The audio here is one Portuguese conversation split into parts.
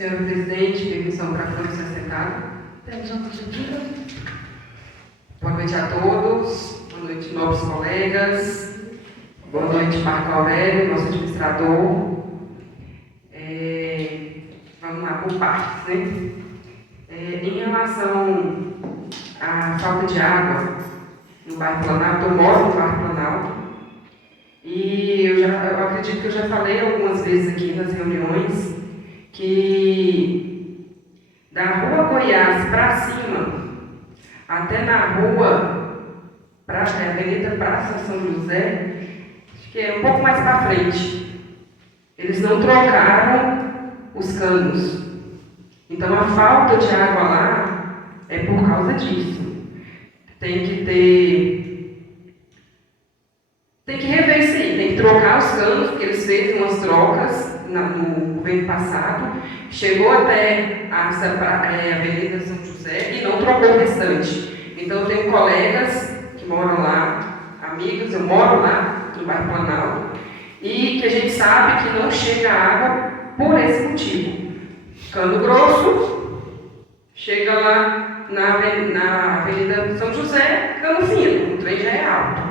Senhor presidente, permissão para todos se assentar. Permissão concedida. Boa noite a todos, boa noite, nobres colegas, boa noite, Marco Aurélio, nosso administrador. Vamos lá, por partes, né? Em relação à falta de água no bairro Planalto, eu moro no bairro Planalto, e eu acredito que eu já falei algumas vezes aqui nas reuniões que da rua Goiás para cima, até na rua Avenida Praça São José, acho que é um pouco mais para frente, eles não trocaram os canos. Então a falta de água lá é por causa disso. Tem que rever isso aí, tem que trocar os canos, porque eles fez umas trocas no governo passado, chegou até a Avenida São José e não trocou o restante. Então eu tenho colegas que moram lá, amigos, eu moro lá no bairro Planalto, e que a gente sabe que não chega água por esse motivo. Cano grosso, chega lá na Avenida São José, cano fino, o trem já é alto.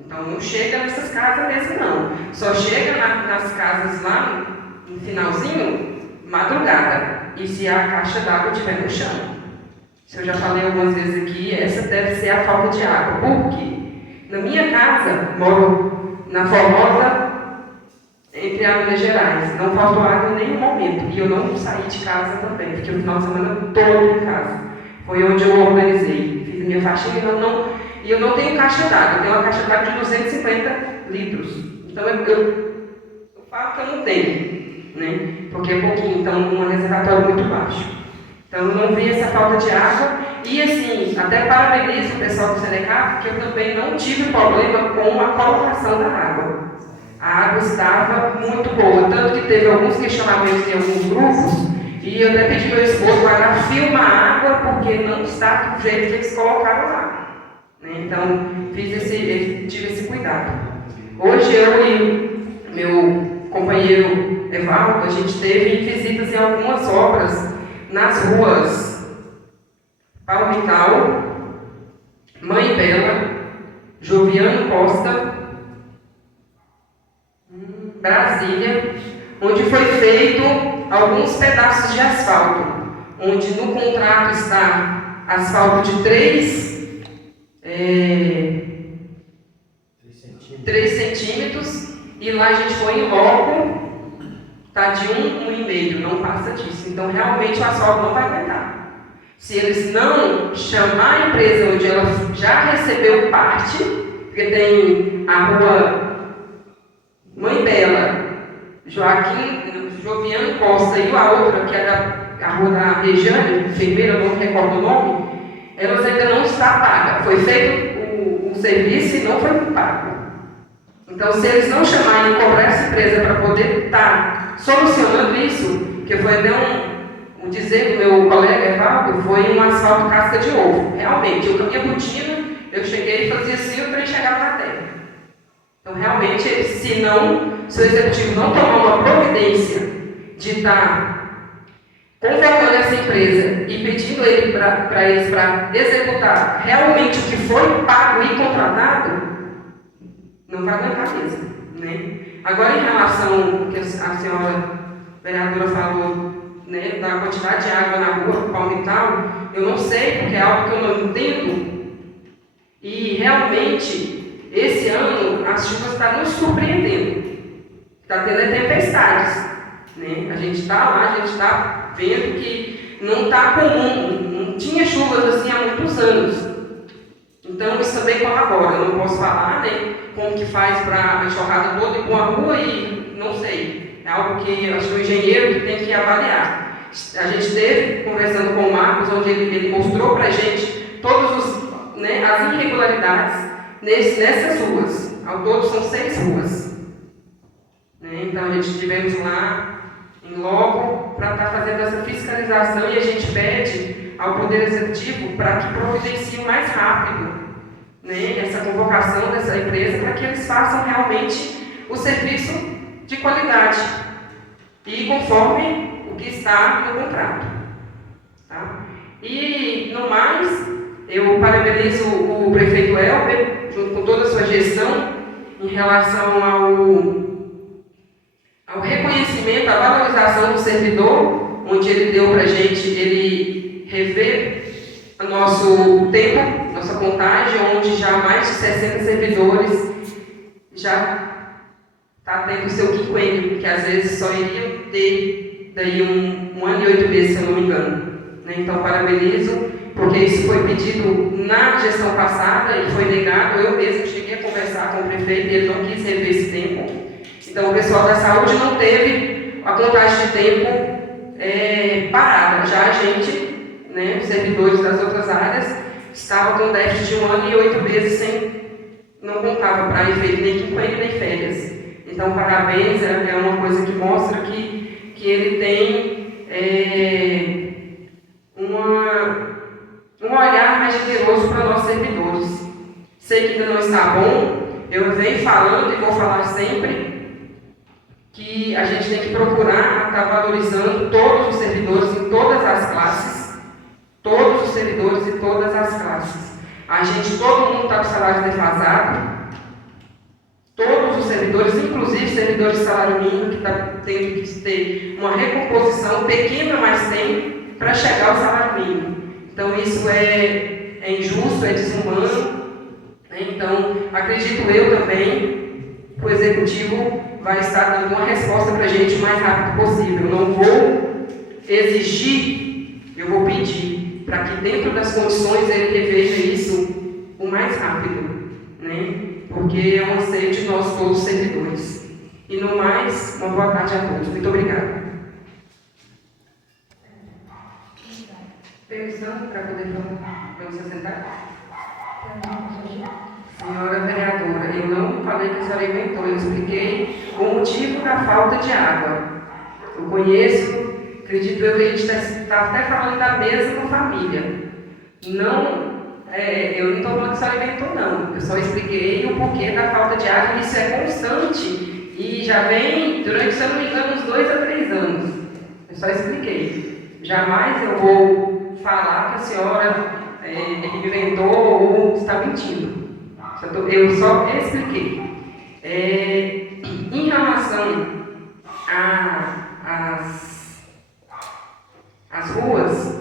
Então não chega nessas casas mesmo não. Só chega nas casas lá no finalzinho, madrugada. E se a caixa d'água estiver no chão. Isso eu já falei algumas vezes aqui, essa deve ser a falta de água. Por quê? Na minha casa, moro na Formosa, entre a Minas Gerais. Não faltou água em nenhum momento. E eu não saí de casa também, fiquei o final de semana todo em casa. Foi onde eu organizei. Fiz a minha faxina e eu não tenho caixa d'água. Eu tenho uma caixa d'água de 250 litros. Então eu falo que eu não tenho, né? Porque é pouquinho, então um reservatório muito baixo. Então eu não vi essa falta de água. E assim, até parabenizo o pessoal do Senecap, porque eu também não tive problema com a colocação da água. A água estava muito boa, tanto que teve alguns questionamentos em alguns grupos, e eu até pedi meu esposo para filmar a água, porque não está do jeito que eles colocaram lá. Então, tive esse cuidado. Hoje eu e meu companheiro Evaldo, a gente teve visitas em algumas obras nas ruas Palmital, Mãe Bela, Joviano Costa, Brasília, onde foi feito alguns pedaços de asfalto, onde no contrato está asfalto de 3 centímetros, e lá a gente foi em loco, está de 1,5, não passa disso. Então realmente o asfalto não vai aguentar. Se eles não chamar a empresa onde ela já recebeu parte, porque tem a rua Mãe Bela, Joviano Costa e a outra, que é a rua da Rejane, enfermeira, não recordo o nome, elas ainda não está paga. Foi feito o serviço e não foi pago. Então, se eles não chamarem e cobrar essa empresa para poder estar solucionando isso, que foi até um dizer do meu colega Evaldo, foi um asfalto casca de ovo. Realmente, eu com a minha rotina, eu cheguei e fazia assim, o trem chegava na terra. Então, realmente, se o executivo não tomar uma providência de estar convocando essa empresa e pedindo para eles para executar realmente o que foi pago e contratado, não vai aguentar mesmo, né? Agora, em relação ao que a senhora vereadora falou, né, da quantidade de água na rua Palmital, eu não sei, porque é algo que eu não entendo, e realmente, esse ano, as chuvas estão nos surpreendendo. Está tendo tempestades, né? A gente está lá, a gente está vendo que não está comum, não tinha chuvas assim há muitos anos. Então isso também colabora. Eu não posso falar, né, como que faz para a enxurrada toda ir com a rua e não sei. É algo que eu acho que o engenheiro que tem que avaliar. A gente esteve conversando com o Marcos, onde ele mostrou para a gente todas as irregularidades nessas ruas. Ao todo são 6 ruas. Então a gente estivemos lá em loco para estar fazendo essa fiscalização, e a gente pede ao Poder Executivo para que providencie mais rápido, né, essa convocação dessa empresa, para que eles façam realmente o serviço de qualidade e conforme o que está no contrato. Tá? E, no mais, eu parabenizo o prefeito Elber, junto com toda a sua gestão, em relação ao reconhecimento, à valorização do servidor, onde ele deu para a gente, ele rever o nosso tempo, nossa contagem, onde já mais de 60 servidores já está tendo o seu quinquênio, que às vezes só iriam ter daí um ano e 8 meses, se eu não me engano. Então, parabenizo, porque isso foi pedido na gestão passada e foi negado. Eu mesmo cheguei a conversar com o prefeito e ele não quis rever esse tempo. Então, o pessoal da saúde não teve a contagem de tempo parada. Já a gente, né, os servidores das outras áreas, estavam com déficit de 1 ano e 8 meses não contava para efeito nem quinquênio nem férias. Então, parabéns, é uma coisa que mostra que ele tem um olhar mais generoso para nós servidores. Sei que ainda não está bom, eu venho falando e vou falar sempre que a gente tem que procurar estar valorizando todos os servidores em todas as classes, todos os servidores em todas as classes. Todo mundo está com salário defasado, todos os servidores, inclusive servidores de salário mínimo, que está tendo que ter uma recomposição pequena, mas tem, para chegar ao salário mínimo. Então, isso é injusto, é desumano. Então, acredito eu também que o Executivo vai estar dando uma resposta para a gente o mais rápido possível. Eu não vou exigir, eu vou pedir para que dentro das condições ele reveja isso o mais rápido, né? Porque é um anseio de nós todos servidores. E no mais, uma boa tarde a todos. Muito obrigada. Permissão para poder falar. Vamos se sentar? Senhora vereadora, eu não falei que a senhora inventou, eu expliquei o motivo da falta de água. Eu conheço, acredito eu que a gente está até falando da mesma família. Não, eu não estou falando que a senhora inventou, não. Eu só expliquei o porquê da falta de água, isso é constante e já vem, durante, se eu não me engano, uns 2 a 3 anos. Eu só expliquei. Jamais eu vou falar que a senhora inventou ou está mentindo. Eu só expliquei. Em relação às ruas,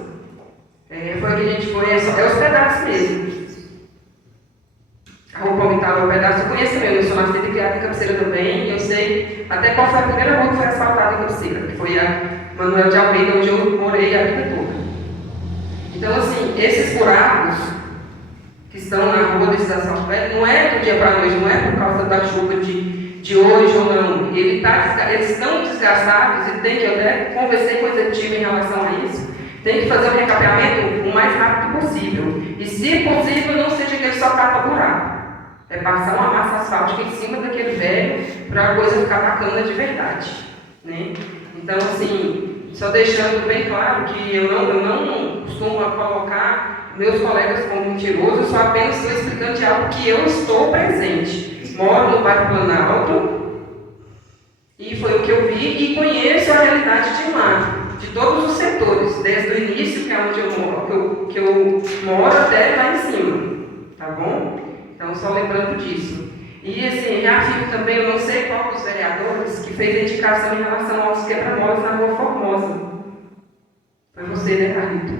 foi que a gente foi, é os pedaços mesmo. A rua Palmital é um pedaço, eu conheço mesmo, eu sou nascida e criada em Cabeceira também, e eu sei até qual foi a primeira rua que foi asfaltada em Cabeceira, que foi a Manuel de Almeida, onde eu morei a vida toda. Então, assim, esses buracos que estão na rua desses asfaltos velhos, não é do dia para a noite, não é por causa da chuva de hoje ou não. Eles estão desgastados e tem que, eu até conversei com o executivo em relação a isso, tem que fazer o recapeamento o mais rápido possível. E, se possível, não seja que ele só tapa buraco. É passar uma massa asfáltica em cima daquele velho para a coisa ficar bacana de verdade, né? Então, assim, só deixando bem claro que eu não costumo colocar meus colegas como mentirosos, eu só apenas estou explicando de algo que eu estou presente. Moro no bairro Planalto e foi o que eu vi e conheço a realidade de lá, de todos os setores, desde o início, que é onde eu moro, que eu moro até lá em cima, tá bom? Então, só lembrando disso. E, assim, reafirmo também, eu não sei qual dos vereadores que fez a indicação em relação aos quebra-molas na Rua Formosa. Foi você, né, Carlito?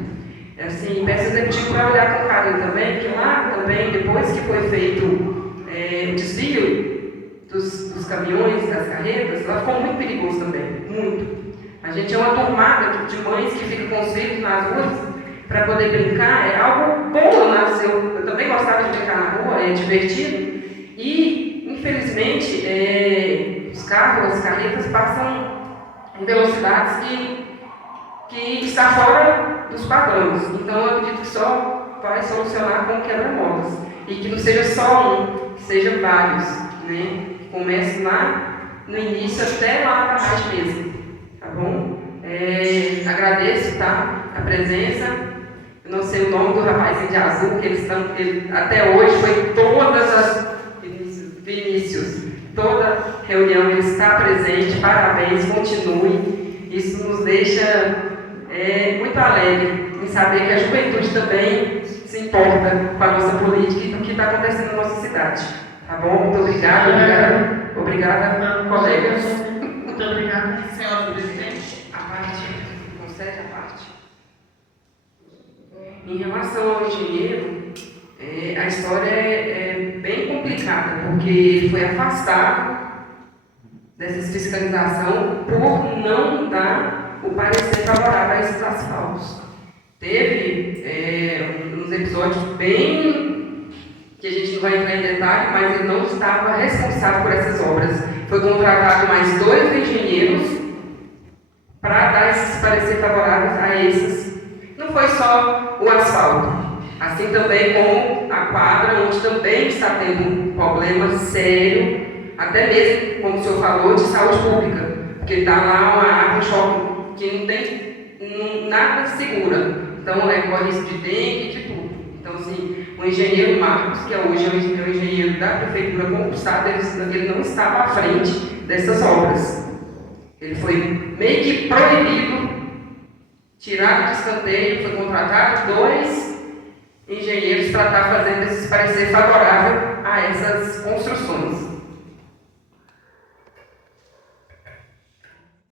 Assim, peço ao executivo para olhar com carinho também, porque lá também, depois que foi feito o desvio dos caminhões, das carretas, lá ficou muito perigoso também, muito. A gente é uma turmada de mães que ficam com os filhos nas ruas para poder brincar, é algo bom, nasceu. Eu também gostava de brincar na rua, é divertido. E, infelizmente, os carros, as carretas passam em velocidades que está fora dos padrões. Então, eu acredito que só vai solucionar com quebra-molas. E que não seja só um, que seja vários, né? Que comece lá no início até lá na parte mesmo, tá bom? Agradeço, tá? A presença. Eu não sei o nome do rapazinho de azul, que ele até hoje foi todas as... Vinícius, toda reunião ele está presente, parabéns, continue. isso nos deixa muito alegre em saber que a juventude também se importa com a nossa política e com o que está acontecendo na nossa cidade. Tá bom? Muito obrigada, obrigada, colegas. Muito obrigada, senhora presidente. A parte, concede a parte. Em relação ao engenheiro, a história é bem complicada, porque ele foi afastado dessa fiscalização por não dar o parecer favorável a esses asfaltos. Teve uns episódios bem que a gente não vai entrar em detalhe, mas ele não estava responsável por essas obras. Foi contratado mais 2 engenheiros para dar esses pareceres favoráveis a esses. Não foi só o asfalto, assim também como a quadra, onde também está tendo um problema sério, até mesmo, como o senhor falou, de saúde pública, porque está lá uma água de choque que não tem nada segura, então corre risco de dengue e de tudo. Então, assim, o engenheiro Marcos, que hoje é o engenheiro da prefeitura concursado, ele não estava à frente dessas obras. Ele foi meio que proibido, tirado de escanteio, foi contratado 2 engenheiros para estar fazendo esses pareceres favoráveis